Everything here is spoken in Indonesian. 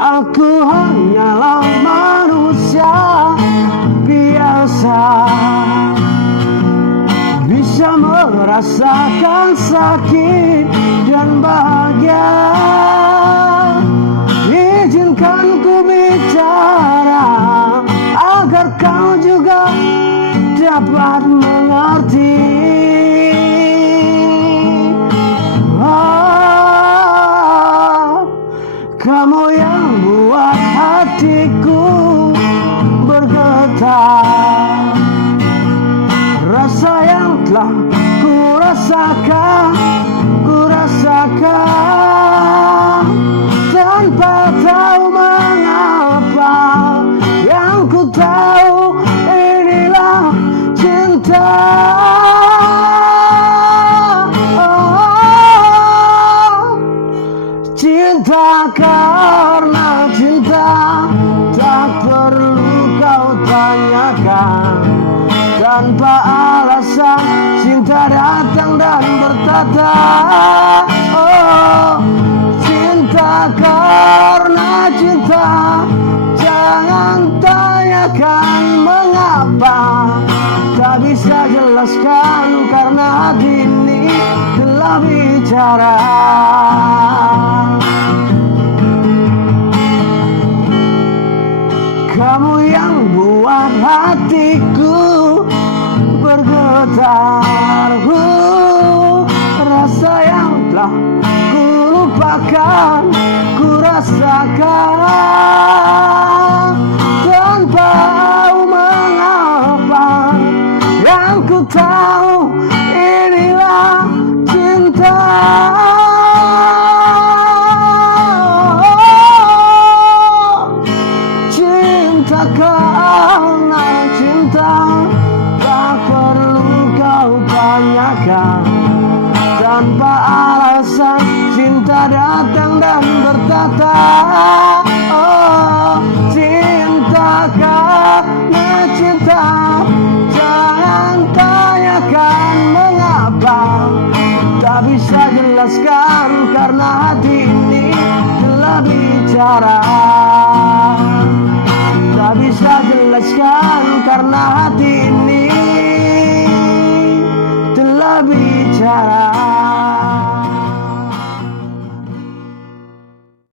Aku hanyalah manusia biasa, bisa merasakan sakit dan bahagia. Izinkan ku bicara agar kau juga dapat mengerti. Kamu yang buat hatiku bergetar, rasa yang telah ku rasakan tanpa tahu mengapa. Yang ku tahu inilah cinta. Cinta karena cinta, tak perlu kau tanyakan. Tanpa alasan cinta datang dan bertata. Oh, cinta karena cinta, jangan tanyakan mengapa. Tak bisa jelaskan karena hati ini telah bicara. Kamu yang buat hatiku bergetar, rasa yang telah ku lupakan, ku rasakan tanpa tahu mengapa. Yang ku tahu inilah cinta. Cinta karena cinta, tak perlu kau tanyakan. Tanpa alasan cinta datang dan bertata. Oh, cinta karena cinta, jangan tanyakan mengapa. Tak bisa jelaskan karena hati ini telah bicara.